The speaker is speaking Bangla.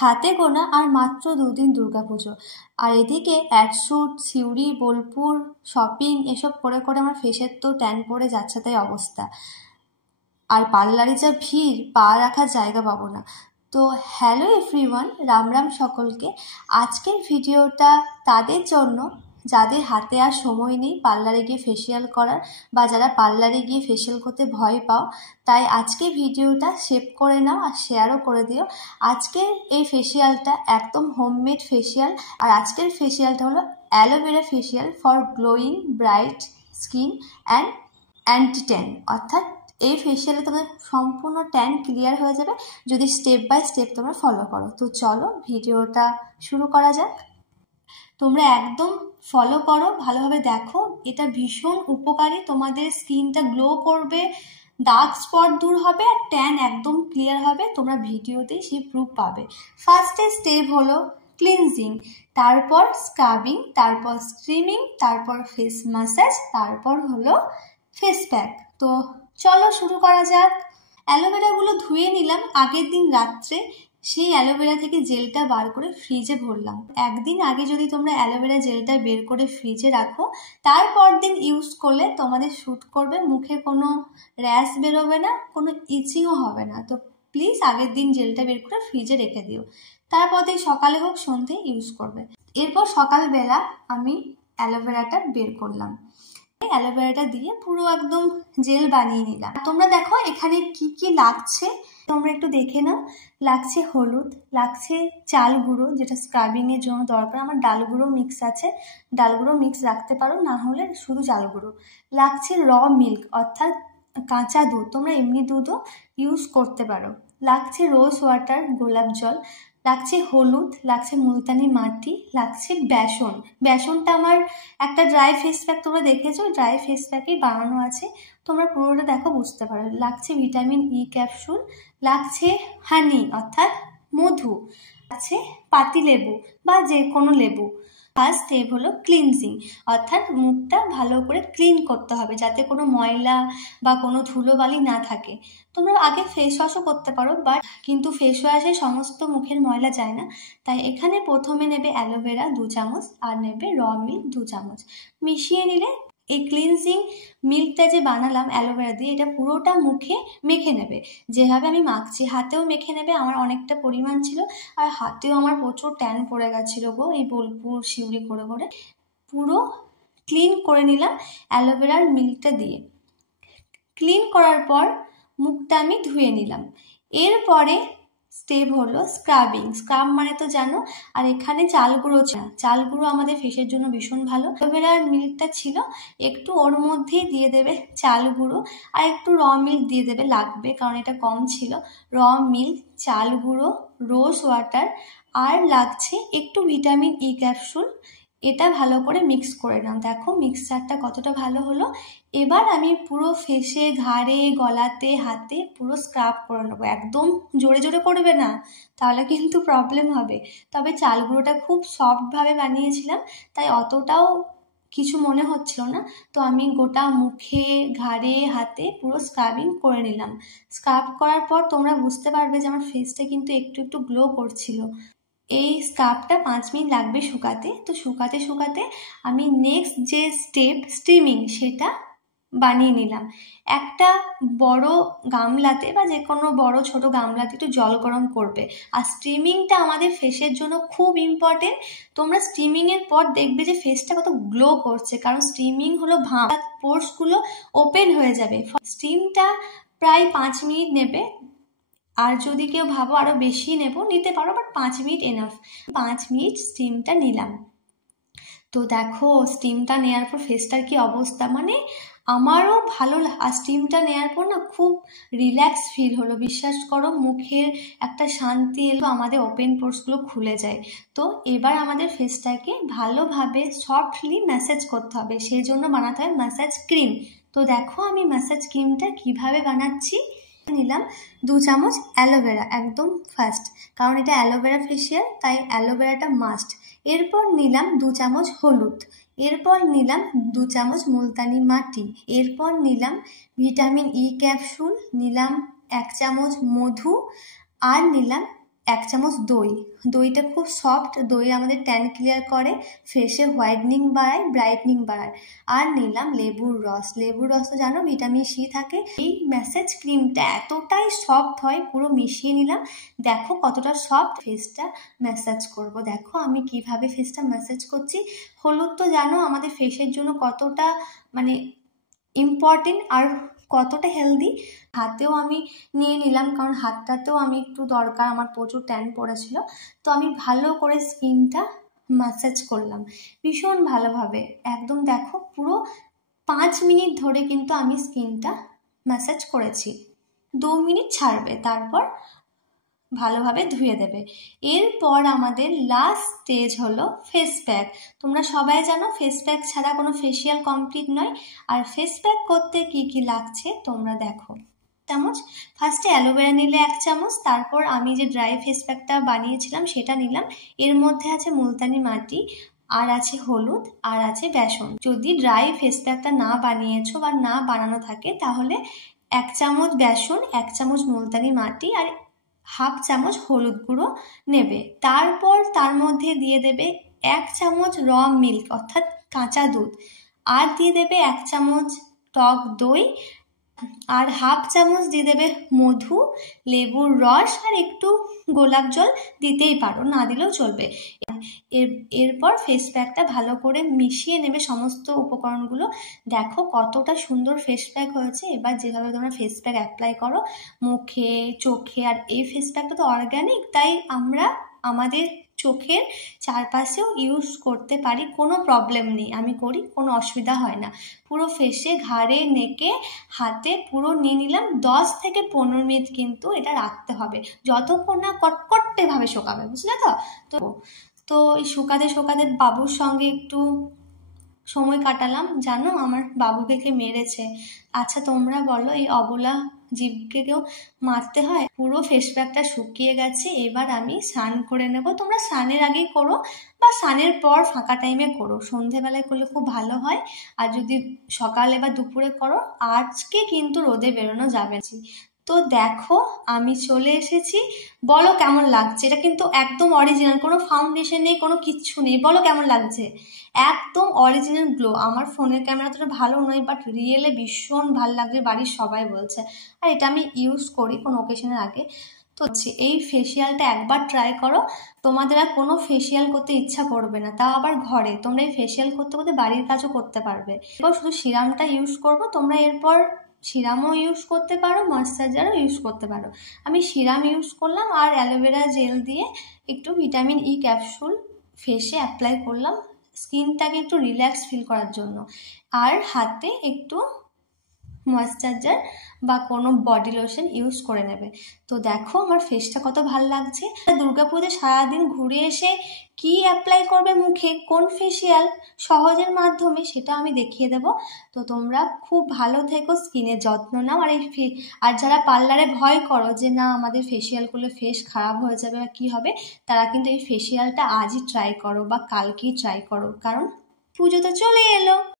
হাতে গোনা আর মাত্র 2 দিন দুর্গাপুজো, আর এদিকে অ্যাডশুট, সিউড়ি, বোলপুর, শপিং এসব করে করে আমার ফেসের তো ট্যান পড়ে যাচ্ছে, তাই অবস্থা। আর পার্লারে যা ভিড়, পা রাখার জায়গা পাবো না। তো হ্যালো এভরিওয়ান, রাম রাম সকলকে। আজকের ভিডিওটা তাদের জন্য যাদের হাতে আর সময় নেই পার্লারে গিয়ে ফেসিয়াল করার, বা যারা পার্লারে গিয়ে ফেসিয়াল করতে ভয় পাও, তাই আজকে ভিডিওটা সেভ করে নাও আর শেয়ারও করে দিও। আজকের এই ফেসিয়ালটা একদম হোমমেড ফেসিয়াল, আর আজকের ফেসিয়ালটা হলো aloe vera facial for glowing bright skin and anti tan. অর্থাৎ এই ফেসিয়ালে তোমাদের সম্পূর্ণ ট্যান ক্লিয়ার হয়ে যাবে যদি স্টেপ বাই স্টেপ তোমরা ফলো করো। তো চলো ভিডিওটা শুরু করা যাক। তোমরা একদম ফলো করো, ভালোভাবে দেখো, এটা ভীষণ উপকারী। তোমাদের স্কিনটা গ্লো করবে, ডার্ক স্পট দূর হবে আর ট্যান একদম ক্লিয়ার হবে। তোমরা ভিডিওতেই সেই প্রুফ পাবে। ফার্স্টে স্টেপ হলো ক্লিনজিং, তারপর স্ক্রাবিং, তারপর স্ট্রিমিং, তারপর ফেস ম্যাসাজ, তারপর হলো ফেস প্যাক। তো চলো শুরু করা যাক। অ্যালোভেরাগুলো ধুয়ে নিলাম আগের দিন রাত্রে, সেই অ্যালোভেরা থেকে জেলটা বার করে ফ্রিজে ভরলাম। একদিন আগে যদি তোমরা অ্যালোভেরা জেলটা বের করে ফ্রিজে রাখো, তারপর দিন ইউজ করলে তোমাদের শ্যুট করবে, মুখে কোনো র্যাশ বেরোবে না, কোনো ইচিংও হবে না। তো প্লিজ আগের দিন জেলটা বের করে ফ্রিজে রেখে দিও, তারপর দিন সকালে হোক সন্ধ্যে ইউজ করবে। এরপর সকালবেলা আমি অ্যালোভেরাটা বের করলাম, অ্যালোভেরাটা দিয়ে পুরো একদম জেল বানিয়ে নিলাম। তোমরা দেখো এখানে কি কি লাগছে, তোমরা একটু দেখে নাও। লাগছে হলুদ, লাগছে চাল গুঁড়ো যেটা স্ক্রাবিং এর জন্য দরকার। আমার ডাল গুঁড়ো মিক্স আছে, ডাল গুঁড়ো মিক্স রাখতে পারো, না হলে শুধু চাল গুঁড়ো। লাগছে র মিল্ক অর্থাৎ কাঁচা দুধ, তোমরা এমনি দুধও ইউজ করতে পারো। লাগছে রোজ ওয়াটার, গোলাপ জল, লাগছে হলুদ, লাগছে মুলতানি মাটি, লাগছে বেসন। বেসনটা আমার একটা ড্রাই ফেস প্যাক, তোমরা দেখেছো ড্রাই ফেস প্যাকেই বানানো আছে, তোমরা পুরোটা দেখো বুঝতে পারো। লাগছে ভিটামিন ই ক্যাপসুল, লাগছে হানি অর্থাৎ মধু, আছে পাতি লেবু বা যে কোনো লেবু। ফার্স্ট স্টেপ হলো ক্লিনজিং, অর্থাৎ মুখটা ভালো করে ক্লিন করতে হবে যাতে কোনো ময়লা বা কোনো ধুলোবালি না থাকে। তোমরা আগে ফেস ওয়াশও করতে পারো, বাট কিন্তু ফেস ওয়াশে সমস্ত মুখের ময়লা যায় না। তাই এখানে প্রথমে নেবে অ্যালোভেরা 2 চামচ আর নেবে র মিল্ক 2 চামচ, মিশিয়ে নিলে এই ক্লিনজিং মিল্কটা যে বানালাম অ্যালোভেরা দিয়ে, এটা পুরোটা মুখে মেখে নেবে। যেভাবে আমি মাখছি হাতেও মেখে নেবে, আমার অনেকটা পরিমাণ ছিল, আর হাতেও আমার প্রচুর ট্যান পড়ে গেছিলো গো এই বোলপুর সিউড়ি করে করে। পুরো ক্লিন করে নিলাম অ্যালোভেরার মিল্কটা দিয়ে। ক্লিন করার পর মুখটা আমি ধুয়ে নিলাম। এরপরে স্টেপ হলো স্ক্রাবিং। স্ক্রাব মানে তো জানো, আর এখানে চাল গুঁড়ো, চাল গুঁড়ো আমাদের ফেসের জন্য ভীষণ ভালো। অ্যালোভেরার মিল্কটা ছিল, একটু ওর মধ্যেই দিয়ে দেবে চাল গুঁড়ো, আর একটু র মিল্ক দিয়ে দেবে, লাগবে কারণ এটা কম ছিল। র মিল্ক, চাল গুঁড়ো, রোজ ওয়াটার, আর লাগছে একটু ভিটামিন ই ক্যাপসুল। এটা ভালো করে মিক্স করে নাও। দেখো মিক্সচারটা কতটা ভালো হলো। এবার আমি পুরো ফেসে, ঘাড়ে, গলাতে, হাতে পুরো স্ক্রাব করে নেবো। একদম জোরে জোরে করবে না, তাহলে কিন্তু প্রবলেম হবে। তবে চাল গুঁড়োটা খুব সফটভাবে বানিয়েছিলাম, তাই অতটাও কিছু মনে হচ্ছিল না। তো আমি গোটা মুখে, ঘাড়ে, হাতে পুরো স্ক্রাবিং করে নিলাম। স্ক্রাব করার পর তোমরা বুঝতে পারবে যে আমার ফেসটা কিন্তু একটু একটু গ্লো করছিল। এই স্ক্রাবটা 5 মিনিট লাগবে শুকাতে। তো শুকাতে শুকাতে আমি নেক্সট যে স্টেপ স্টিমিং সেটা বানিয়ে নিলাম। একটা বড় গামলাতে বা যে কোনো বড় ছোট গামলাতে একটু জল গরম করবে। আর স্টিমিংটা আমাদের ফেসের জন্য খুব ইম্পর্টেন্ট। তোমরা স্টিমিংয়ের পর দেখবে যে ফেসটা কত গ্লো করছে, কারণ স্টিমিং হলো ভাপ, পোর্সগুলো ওপেন হয়ে যাবে। স্টিমটা প্রায় 5 মিনিট নেবে, আর যদি কেউ ভাবো আরো বেশি নিতে পারো, বাট 5 মিনিট এনাফ। 5 মিনিট স্টিমটা নিলাম। তো দেখো স্টিমটা নেওয়ার পর ফেসটার কি অবস্থা, মানে আমারও ভালো। আর স্টিমটা নেওয়ার পর না খুব রিল্যাক্স ফিল হলো, বিশ্বাস করো মুখের একটা শান্তি এলো, আমাদের ওপেন পোর্সগুলো খুলে যায়। তো এবার আমাদের ফেসটাকে ভালোভাবে সফটলি ম্যাসাজ করতে হবে, সেই জন্য বানাতে হবে ম্যাসাজ ক্রিম। তো দেখো আমি ম্যাসাজ ক্রিমটা কিভাবে বানাচ্ছি। নিলাম 2 চামচ অ্যালোভেরা, একদম ফার্স্ট, কারণ এটা অ্যালোভেরা ফেসিয়াল তাই অ্যালোভেরাটা মাস্ট। এরপর নিলাম 2 চামচ হলুদ, এরপর নিলাম 2 চামচ মুলতানি মাটি, এরপর নিলাম ভিটামিন ই ক্যাপসুল, নিলাম 1 চামচ মধু, আর নিলাম 1 চামচ দই। দইটা খুব সফট, দই আমাদের ট্যান ক্লিয়ার করে, ফেসে হোয়াইটনিং বাড়ায়, ব্রাইটনিং বাড়ায়। আর নিলাম লেবুর রস। লেবুর রস তো জানো ভিটামিন সি থাকে। এই ম্যাসেজ ক্রিমটা এতটাই সফট হয়, পুরো মিশিয়ে নিলাম। দেখো কতটা সফট। ফেসটা ম্যাসাজ করব। দেখো আমি কিভাবে ফেসটা ম্যাসাজ করছি। হলুদ তো জানো আমাদের ফেসের জন্য কতটা মানে ইম্পর্টেন্ট আর কতটা হেলদি। হাতেও আমি নিয়ে নিলাম, কারণ হাতটাতেও আমি একটু দরকার, আমার প্রচুর ট্যান পড়েছিল। তো আমি ভালো করে স্কিনটা ম্যাসাজ করলাম ভীষণ ভালোভাবে, একদম দেখো পুরো 5 মিনিট ধরে কিন্তু আমি স্কিনটা ম্যাসাজ করেছি। 2 মিনিট ছাড়বে, তারপর ভালোভাবে ধুয়ে দেবে। এরপর আমাদের লাস্ট স্টেজ হলো ফেস প্যাক। তোমরা সবাই জানো ফেস প্যাক ছাড়া কোনো ফেসিয়াল কমপ্লিট নয়। আর ফেস প্যাক করতে কি কি লাগছে তোমরা দেখো। চামচ ফার্স্টে অ্যালোভেরা নিলে 1 চামচ, তারপর আমি যে ড্রাই ফেস প্যাকটা বানিয়েছিলাম সেটা নিলাম। এর মধ্যে আছে মুলতানি মাটি, আর আছে হলুদ, আর আছে বেসন। যদি ড্রাই ফেস প্যাকটা না বানিয়েছো বা না বানানো থাকে তাহলে 1 চামচ বেসন, 1 চামচ মুলতানি মাটি আর 1/2 চামচ হলুদ গুঁড়ো নেবে। তারপর তার মধ্যে দিয়ে দেবে 1 চামচ র মিল্ক অর্থাৎ কাঁচা দুধ, আর দিয়ে দেবে 1 চামচ টক দই, আর 1/2 চামচ দিয়ে দেবে মধু, লেবুর রস, আর একটু গোলাপ জল দিতেই পারো, না দিলেও চলবে। এরপর ফেস প্যাকটা ভালো করে মিশিয়ে নেবে সমস্ত উপকরণগুলো। দেখো কতটা সুন্দর ফেস প্যাক হয়েছে। এবার যেভাবে তোমরা ফেস প্যাক অ্যাপ্লাই করো মুখে, চোখে, আর এই ফেস প্যাকটা তো অর্গ্যানিক, তাই আমরা আমাদের চোখের চারপাশেও ইউজ করতে পারি, কোনো প্রবলেম নেই। আমি করি, কোনো অসুবিধা হয় না। পুরো ফেসে, ঘাড়ে, নেকে, হাতে পুরো নিয়ে নিলাম। 10 থেকে 15 মিনিট কিন্তু এটা রাখতে হবে, যতক্ষণ না কটকটে ভাবে শুকাবে, বুঝলে তো? তো এই শুকাতে শুকাতে বাবুর সঙ্গে একটু সময় কাটালাম। জানো আমার বাবুকে কে মেরেছে। আচ্ছা তোমরা বলো, এই অবলা জীবকে কেউ মারতে হয়? পুরো ফেস প্যাকটা শুকিয়ে গেছে। এবার আমি স্নান করে নেব। তোমরা স্নানের আগেই করো বা স্নানের পর ফাঁকা টাইমে করো, সন্ধেবেলায় করলে খুব ভালো হয়। আর যদি সকালে বা দুপুরে করো। আজকে কিন্তু রোদে বেরোনো যাবে না। তো দেখো আমি চলে এসেছি। বলো কেমন লাগছে। এটা কিন্তু একদম অরিজিনাল, কোনো ফাউন্ডেশন নেই, কোনো কিচ্ছু নেই। বলো কেমন লাগছে। একদম অরিজিনাল গ্লো। আমার ফোনের ক্যামেরা তো ভালো নয়, বাট রিয়েলে ভীষণ ভালো লাগছে, বাড়ির সবাই বলছে। আর এটা আমি ইউজ করি কোনো ওকেশনের আগে। তো এই ফেসিয়ালটা একবার ট্রাই করো, তোমাদের আর কোনো ফেসিয়াল করতে ইচ্ছা করবে না, তাও আবার ঘরে। তোমরা এই ফেসিয়াল করতে করতে বাড়ির কাজও করতে পারবে। এবার শুধু সিরামটা ইউজ করবো, তোমরা এরপর সিরামও ইউজ করতে পারো, ময়েশ্চারাইজারও ইউজ করতে পারো। আমি সিরাম ইউজ করলাম আর অ্যালোভেরা জেল দিয়ে একটু ভিটামিন ই ক্যাপসুল ফেসে অ্যাপ্লাই করলাম, স্কিনটাকে একটু রিল্যাক্স ফিল করার জন্য। আর হাতে একটু ময়েশ্চারাইজার বা কোনো বডি লোশন ইউজ করে নেবে। তো দেখো আমার ফেসটা কত ভালো লাগছে। দুর্গাপুজোতে সারাদিন ঘুরে এসে কি অ্যাপ্লাই করবে মুখে, কোন ফেসিয়াল সহজের মাধ্যমে, সেটা আমি দেখিয়ে দেব। তো তোমরা খুব ভালো থেকো, স্কিনের যত্ন নাও। আর যারা পার্লারে ভয় করো যে না আমাদের ফেসিয়াল করলে ফেস খারাপ হয়ে যাবে বা কি হবে, তারা কিন্তু এই ফেসিয়ালটা আজই ট্রাই করো বা কালকেই ট্রাই করো, কারণ পুজো তো চলে এলো।